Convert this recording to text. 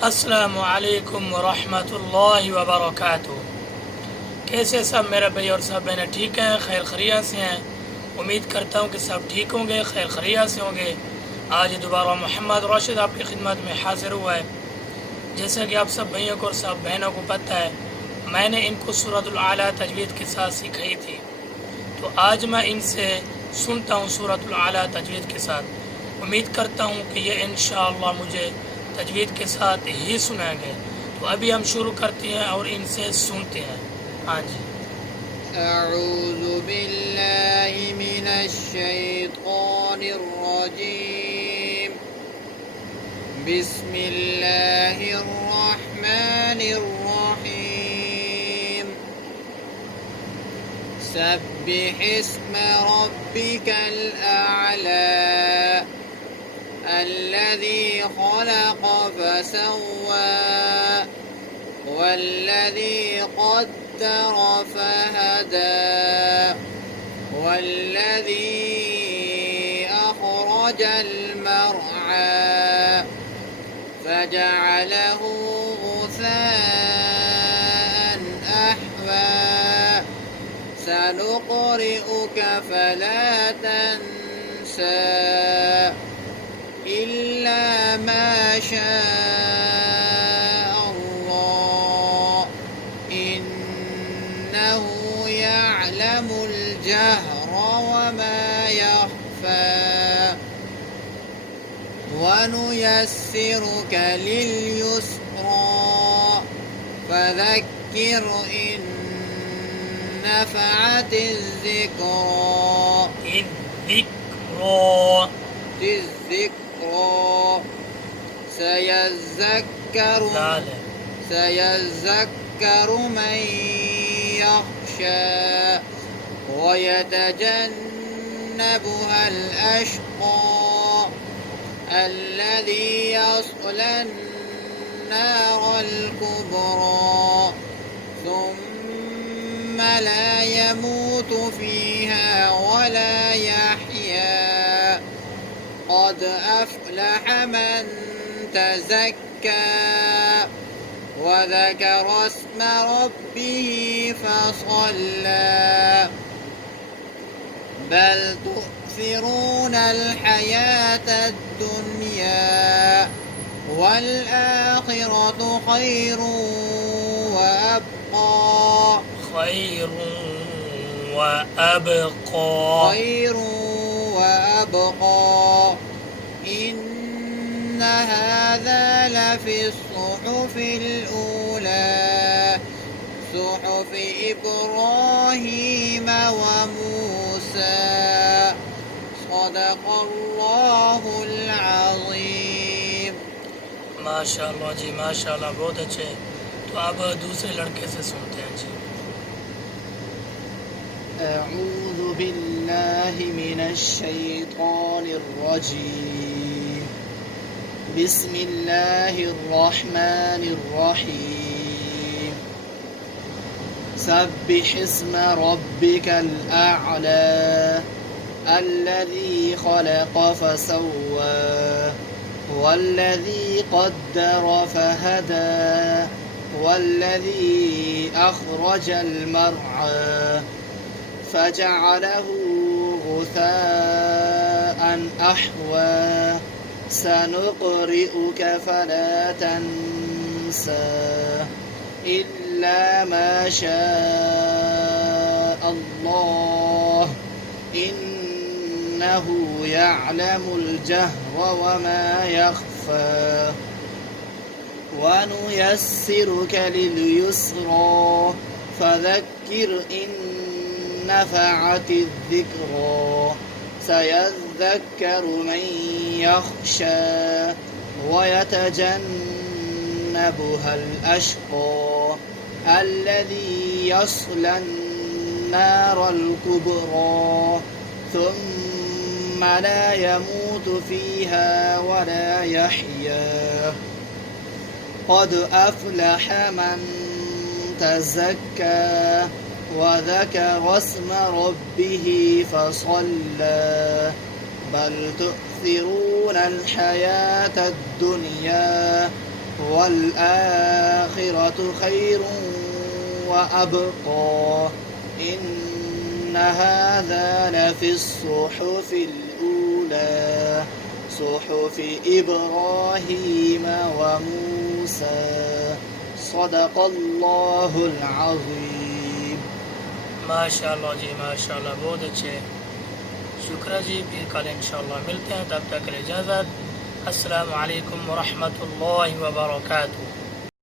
अस्सलामु अलैकुम वरहमतुल्लाहि वबरकातुहू। कैसे सब मेरे भाई और सब बहनें ठीक हैं, खैर खरिया से हैं। उम्मीद करता हूँ कि सब ठीक होंगे, खैर खरिया से होंगे। आज दोबारा मोहम्मद राशिद आपकी खिदमत में हाजिर हुआ है। जैसा कि आप सब भाइयों को और सब बहनों को पता है, मैंने इनको सूरतुल आला तजवीद के साथ सिखाई थी, तो आज मैं इनसे सुनता हूँ सूरतुल आला तजवीद के साथ। उम्मीद करता हूँ कि ये इंशाअल्लाह मुझे तजवीद के साथ ही सुनाएंगे। तो अभी हम शुरू करते हैं और इनसे सुनते हैं। हाँ जी। अऊज़ु बिल्लाहि मिनश शैतानिर रजीम। बिस्मिल्लाहिर रहमानिर रहीम। सब्बिह इस्म रब्बिकल अअला الذي خلق فسوى والذي قدر فهدى والذي أخرج المرعى فجعله غثاء أحوى سنقرئك فلا تنسى إلا ما شاء الله إنه يعلم الجهر وما يخفى ونيسرك لليسرى فذكر إن نفعت الذكرى سيذكر من يخشى ويتجنبها الأشقى الذي يصلى النار الكبرى ثم لا يموت فيها ولا يحيا قد أفلح من تزكى وذكر اسم ربه فصلى بل تؤثرون الحياة الدنيا والآخرة خير وأبقى إن هذا لفي الصحف الأولى صحف إبراهيم وموسى صدق الله العظيم। माशाअल्लाह जी, माशाअल्लाह, बहुत अच्छे। तो अब दूसरे लड़के से सुनते हैं जी। أعوذ بالله من الشيطان الرجيم بسم الله الرحمن الرحيم سبح اسم ربك الأعلى الذي خلق فسوى والذي قدر فهدى والذي أخرج المرعى فجعله غثاء أحوى سنقرئك فلا تنسى إلا ما شاء الله إنه يعلم الجهر وما يخفى ونيسرك لليسرى فذكر إن نفعت الذكرى سيذكر من يخشى ويتجنبها الأشقى الذي يصلى النار الكبرى ثم لا يموت فيها ولا يحيا قد أفلح من تزكى وذكر اسم ربه فصلى بل تؤثرون الحياة الدنيا वल्आखिरतु खैरुन व अबक़ा इन्न हाज़ा लफ़िस्सुहुफ़िल ऊला सुहुफ़ि इब्राहीम व मूसा सदक़ल्लाहुल अज़ीम। माशाअल्लाह जी माशाअल्लाह, बहुत अच्छे, शुक्र जी। फिर कल इंशाअल्लाह मिलते हैं, तब तक के लिए इजाज़त। अस्सलामु अलैकुम व रहमतुल्लाहि व बरकातुहू।